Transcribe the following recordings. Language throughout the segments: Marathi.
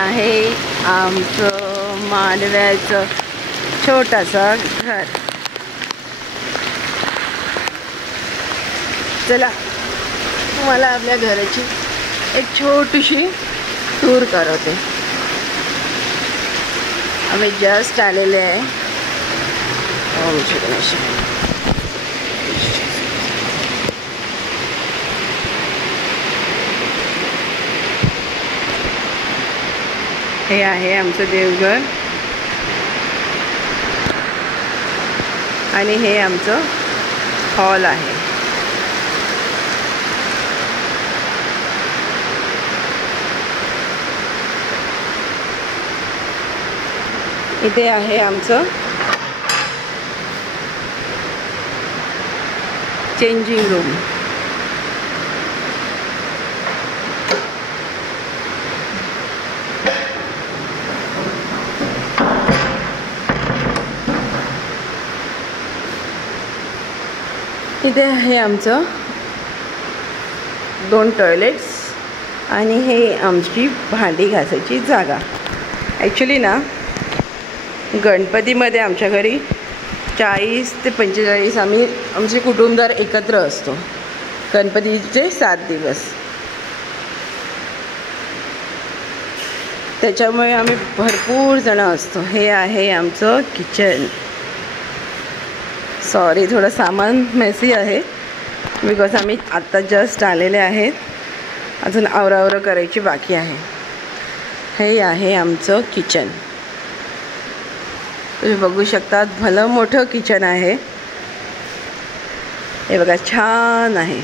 आहे आमचं मांडव्याचं छोटंसं घर. चला तुम्हाला आपल्या घराची एक छोटीशी टूर करवते. आम्ही जस्ट आलेले आहे. हे आहे आमचं देवघर आणि हे आमचं हॉल आहे. इथे आहे आमचं चेंजिंग रूम. इथे आहे आमचं 2 टॉयलेट्स आणि हे आमची भांडी घासायची जागा. ॲक्च्युली ना गणपतीमध्ये आमच्या घरी 40 ते 45 आमचे कुटुंबदार एकत्र असतो. गणपतीचे 7 दिवस. त्याच्यामुळे आम्ही भरपूर जण असतो. हे आहे आमचं किचन. सॉरी थोडं सामान मेसी आहे बिकॉज आम्ही आत्ता जस्ट आलेले आहेत. अजून आवरावरं करायची बाकी आहे. हे आहे आमचं किचन. तुम्ही बघू शकता भलं मोठं किचन आहे. हे बघा छान आहे.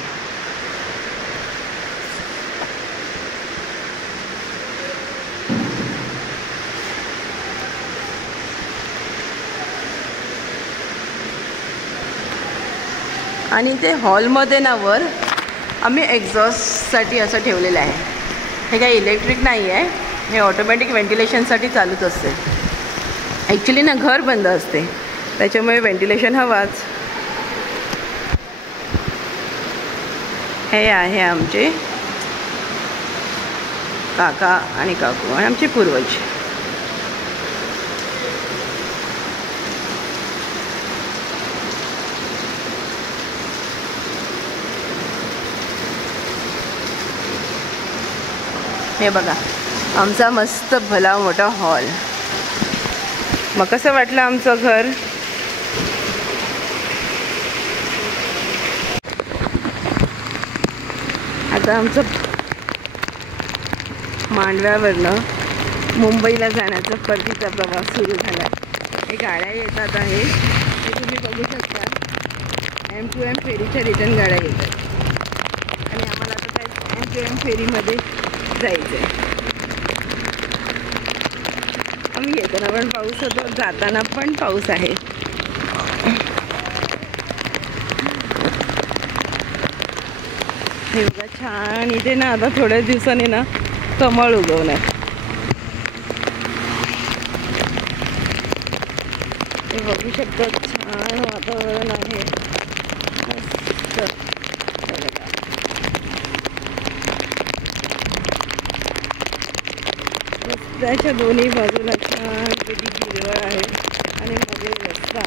आणि ते हॉलमध्ये ना वर आम्ही एक्झॉस्टसाठी असं ठेवलेलं आहे. हे काही इलेक्ट्रिक नाही आहे. हे ऑटोमॅटिक व्हेंटिलेशनसाठी चालूच असते. ॲक्च्युली ना घर बंद असते त्याच्यामुळे व्हेंटिलेशन हवाच. हे आहे आमचे काका आणि काकू आणि आमचे पूर्वज. हे बघा आमचा मस्त भला मोठा हॉल. मग कसं वाटलं आमचं घर? आता आमचं मांडव्यावरनं मुंबईला जाण्याचा परतीचा प्रवास सुरू झाला. हे गाड्या येतात आहे हे तुम्ही बघू शकता. M2M फेरीच्या रिटर्न गाड्या येतात आणि आम्हाला आता काय M2M फेरीमध्ये जायचं आहे. आम्ही येताना पण पाऊस होतो, जाताना पण पाऊस आहे. हे बघा छान. इथे ना आता थोड्या दिवसांनी ना कमळ उगवणार. हे बघू शकता छान वातावरण आहे मस्त. रस्त्याच्या दोन्ही बाजूला छान पैकी हिरवळ आहे आणि मध्ये रस्ता.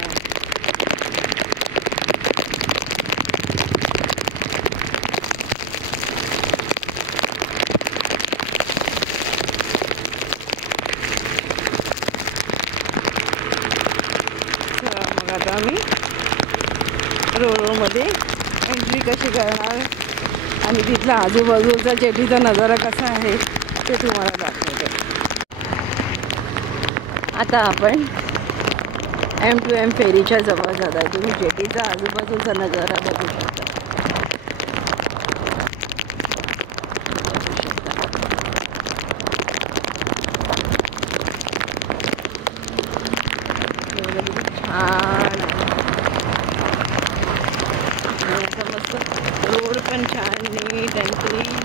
मग आता आम्ही रोडमध्ये एंट्री कशी करणार आणि तिथला आजूबाजूचा जेटीचा नजारा कसा आहे ते तुम्हाला दाखवते. आता आपण M2M फेरीच्या जवळ जात आहे. तुम्ही जेटीचा आजूबाजूचा नजारा बघू शकता. छान मस्त रोड पण छान नीट अँड क्लीन.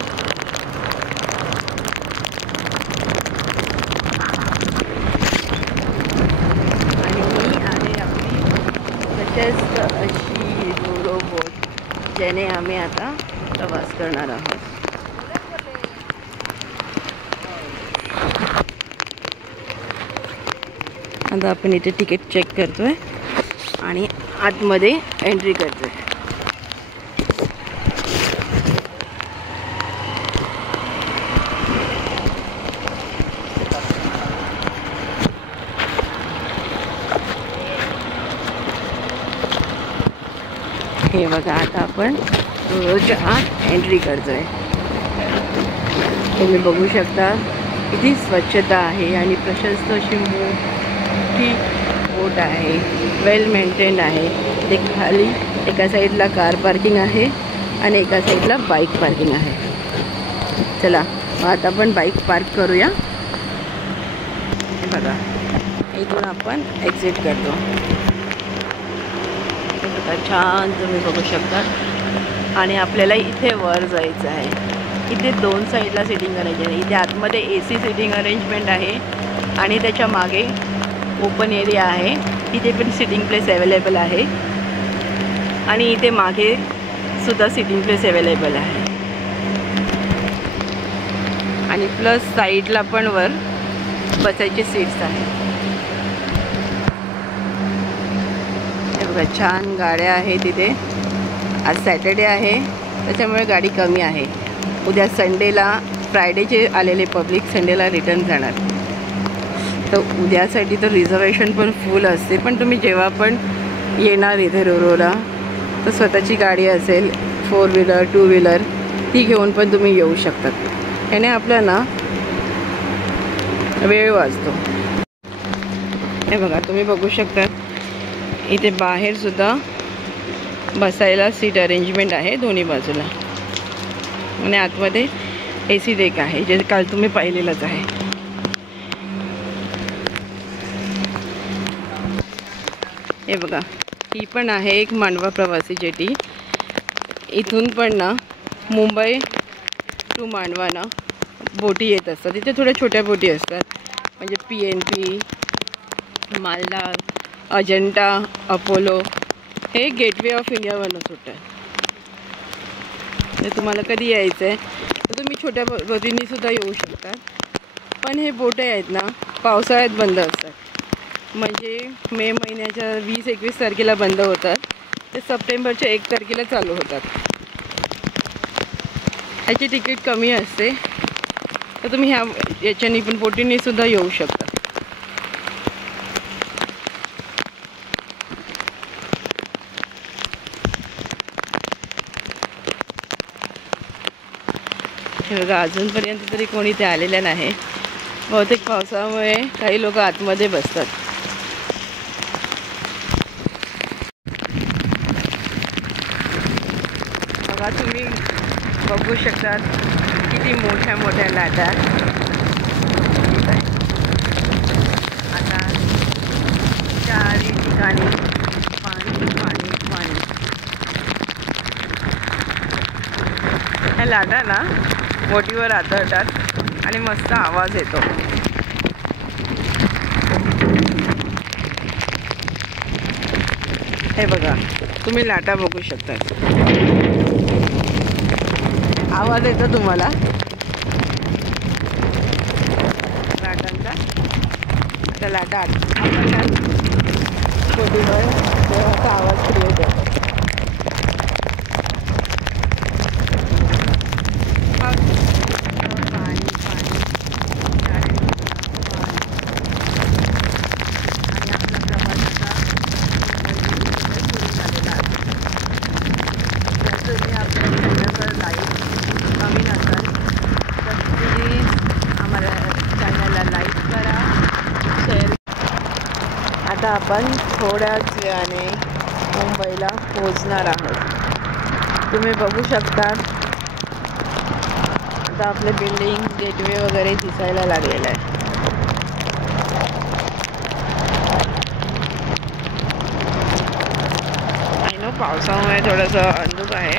अशी रोरो बोट ज्याने आम्ही आता प्रवास करणार आहोत. आता आपण इथे तिकीट चेक करतोय आणि आतमध्ये एंट्री करतोय. हे बघा, आता आपण रोजच्या आत एंट्री करतोय. तुम्ही बघू शकता किती स्वच्छता आहे आणि प्रशस्त अशी मोठी बोट आहे. वेल मेंटेन्ड आहे. ते खाली एका साईडला कार पार्किंग आहे आणि एका साईडला बाईक पार्किंग आहे. चला मग आता आपण बाईक पार्क करूया. हे बघा, इथून आपण एक्झिट करतो. छान तुम्ही बघू शकता. आणि आपल्याला इथे वर जायचं आहे. इथे 2 साईडला सिटिंग करायची आहे. इथे आतमध्ये AC सिटिंग अरेंजमेंट आहे आणि त्याच्या मागे ओपन एरिया आहे. इथे पण सिटिंग प्लेस अवेलेबल आहे आणि इथे मागे सुद्धा सिटिंग प्लेस अवेलेबल आहे. आणि प्लस साईडला पण वर बसायचे सीट्स आहेत. छान गाड्या आहेत तिथे. आज सॅटर्डे आहे त्याच्यामुळे गाडी कमी आहे. उद्या संडेला, फ्रायडेचे आलेले पब्लिक संडेला रिटर्न जाणार. तर उद्यासाठी तर रिझर्वेशन पण फुल असते. पण तुम्ही जेव्हा पण येणार इथे रोरोला तर स्वतःची गाडी असेल, 4 व्हीलर 2 व्हीलर ती घेऊन पण तुम्ही येऊ शकतात. याने आपला ना वेळ वाचतो. हे बघा, तुम्ही बघू शकता इथे बाहेर सुद्धा बसायला सीट अरेंजमेंट आहे दोन्ही बाजूला. आणि आतमध्ये AC डेक आहे, जे काल तुम्ही पाहिलेलंच आहे. हे बघा, ही पण आहे एक मांडवा प्रवासी जेटी. इथून पण ना मुंबई टू मांडवा ना बोटी येत असतात. तिथे थोड्या छोट्या बोटी असतात, म्हणजे PNP, मालदार, अजंटा, अपोलो हे गेटवे ऑफ इंडियावरनं सुटतात. तर तुम्हाला कधी यायचं आहे तर तुम्ही छोट्या बोटींनी सुद्धा येऊ शकता. पण हे बोटे आहेत ना पावसाळ्यात बंद असतात. म्हणजे मे महिन्याच्या 20-21 तारखेला बंद होतात, ते सप्टेंबरच्या 1 तारखेला चालू होतात. ह्याची तिकीट कमी असते, तर तुम्ही याच्यानी पण बोटींनी सुद्धा येऊ शकता. हे बघा, अजूनपर्यंत तरी कोणी ते आलेलं नाही. बहुतेक पावसामुळे काही लोक आतमध्ये बसतात. बघा, तुम्ही बघू शकता किती मोठ्या मोठ्या लाटा. आता चारही ठिकाणी पाणी पाणी पाणी. ह्या लाटा ना बोटीवर आदळतात आणि मस्त आवाज येतो. हे बघा, तुम्ही लाटा बघू शकता. आवाज येतो तुम्हाला लाटांचा. त्या लाटा बोटीवर तेव्हाचा आवाज क्रिएट होतो. आता आपण थोड्याच वेळाने मुंबईला पोहोचणार आहोत. तुम्ही बघू शकता आता आपले बिल्डिंग, गेटवे वगैरे दिसायला लागलेलं आहे. आय नो पावसामुळे थोडंसं अंधुक आहे.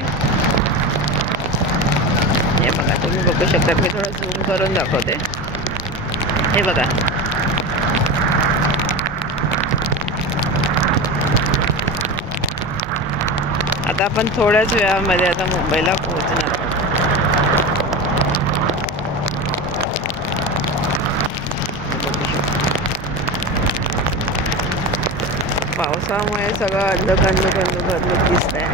हे बघा, तुम्ही बघू शकता. मी थोडं झूम करून दाखवते. हे बघा, आता आपण थोड्याच वेळामध्ये आता मुंबईला पोहोचणार आहोत. पावसामुळे सगळं अंधुक दिसतंय.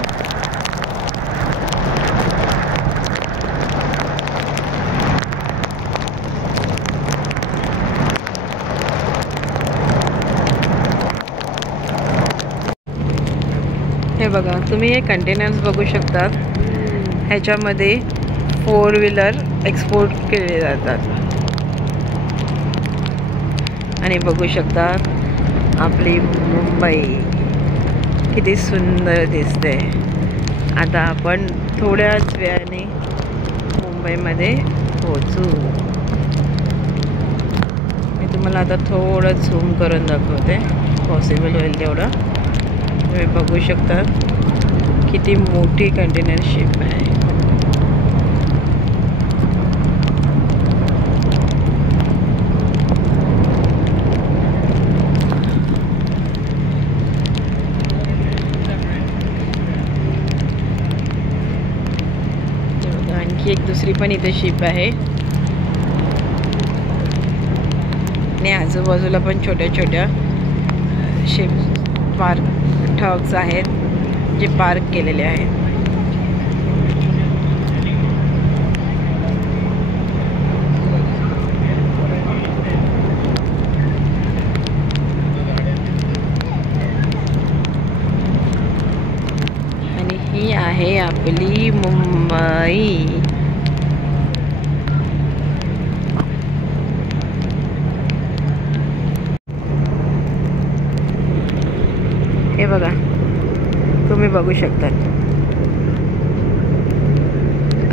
हे बघा, तुम्ही हे कंटेनर्स बघू शकता. ह्याच्यामध्ये 4 व्हीलर एक्सपोर्ट केले जातात. आणि बघू शकता आपली मुंबई किती सुंदर दिसते. आता आपण थोड्याच वेळाने मुंबईमध्ये पोहोचू. मी तुम्हाला आता थोडं झूम करून दाखवते, पॉसिबल होईल तेवढं. तुम्ही बघू शकता किती मोठी कंटेनर शिप आहे. आणखी एक दुसरी पण इथे शिप आहे. आणि आजूबाजूला पण छोट्या छोट्या शिप ट्रक्स आहेत जे पार्क केलेले आहेत. आणि ही आहे आपली मुंबई. हे बघा, तुम्ही बघू शकता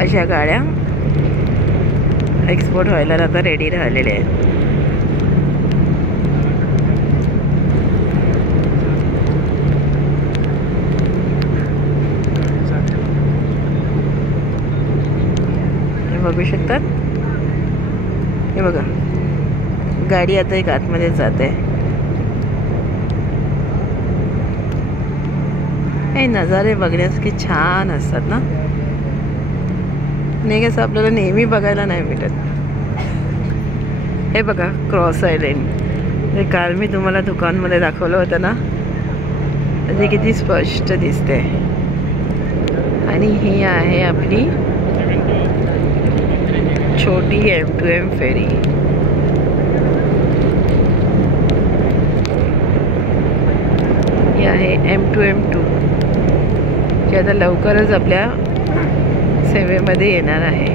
अशा गाड्या एक्सपोर्ट व्हायला आता रेडी राहिलेल्या आहेत. हे बघू शकतात. हे बघा, गाडी आता एक आतमध्ये जाते. हे नजारे बघण्यास की छान असतात ना. नाही कसं आपल्याला नेहमी बघायला नाही भेटत. हे बघा, क्रॉस आयलँड. हे काल मी तुम्हाला दुकानमध्ये दाखवलं होतं ना, ते किती स्पष्ट दिसते. आणि ही आहे आपली छोटी M2M फेरी. ही आहे M2M2, जी आता लवकरच आपल्या सेवेमध्ये येणार आहे.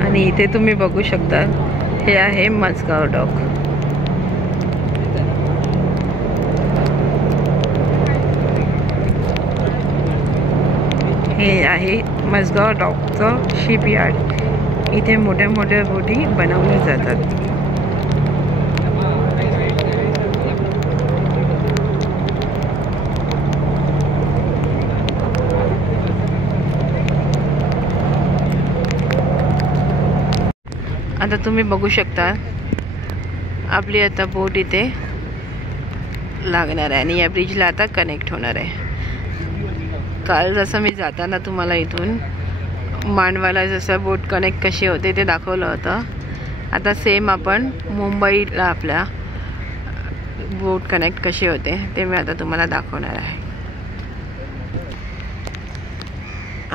आणि इथे तुम्ही बघू शकता, हे आहे मजगाव डॉक. हे आहे मजगाव डॉकचं शिपयार्ड. इथे मोठ्या मोठ्या बोटी बनवल्या जातात. आता तुम्ही बघू शकता आपली आता बोट इथे लागणार आहे आणि या ब्रिजला आता कनेक्ट होणार आहे. काल जसं मी जाताना तुम्हाला इथून मांडवाला जसं बोट कनेक्ट कशी होते ते दाखवलं होतं. आता सेम आपण मुंबईला आपल्या बोट कनेक्ट कशी होते ते मी आता तुम्हाला दाखवणार आहे.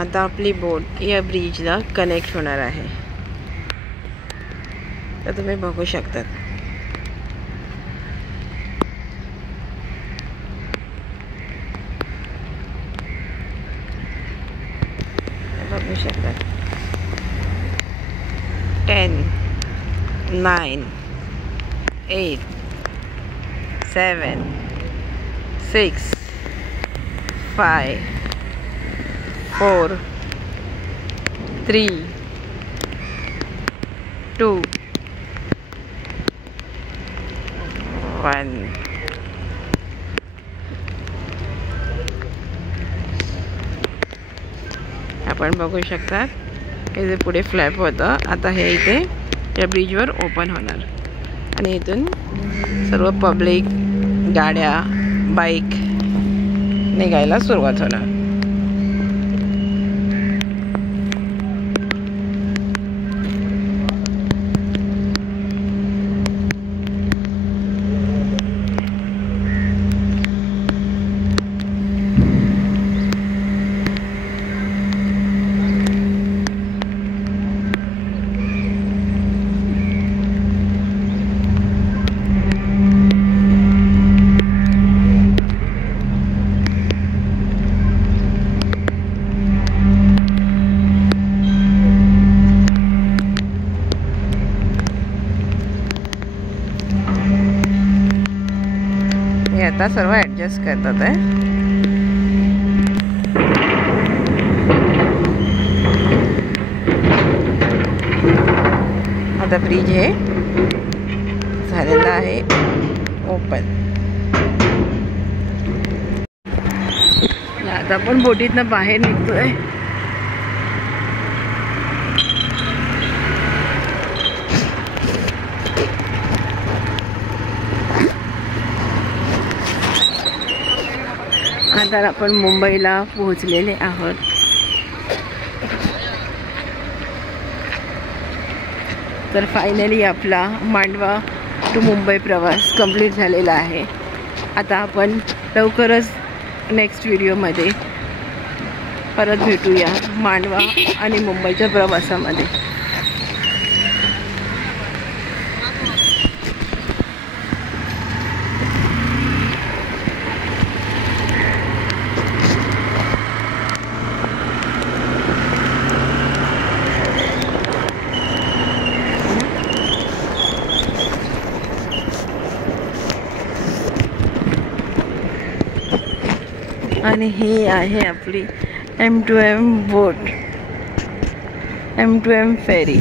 आता आपली बोट या ब्रिजला कनेक्ट होणार आहे. तर तुम्ही बघू शकता. बघू शकता 10, 9, 8, 7, 6, 5, 4, 3, 2, 1. आपण बघू शकता हे जे पुढे फ्लॅप होतं आता हे इथे या ब्रिजवर ओपन होणार. आणि इथून सर्व पब्लिक, गाड्या, बाईक निघायला सुरुवात होणार. आता सर्व ॲडजस्ट करतात आहे. आता ब्रिज हे झालेला आहे ओपन. आता आपण बोटीतनं बाहेर निघतोय. आता आपण मुंबईला पोहोचलेले आहोत. तर फायनली आपला मांडवा टू मुंबई प्रवास कंप्लीट झालेला आहे. आता आपण लवकरच नेक्स्ट व्हिडिओमध्ये परत भेटूया मांडवा आणि मुंबईच्या प्रवासामध्ये. आणि ही आहे आपली M2M बोट, M2M फेरी.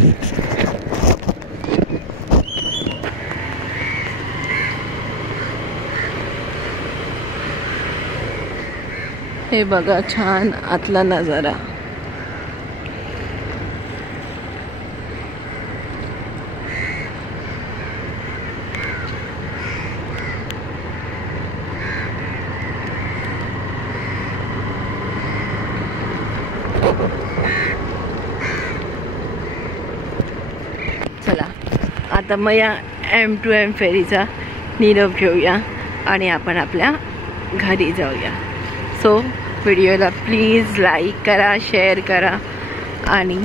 हे बघा छान आतला नजारा. चला आता मग या M2M फेरीचा निरोप घेऊया आणि आपण आपल्या घरी जाऊया. सो व्हिडिओला प्लीज लाईक करा, शेअर करा आणि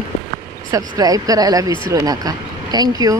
सबस्क्राईब करायला विसरू नका. थँक्यू.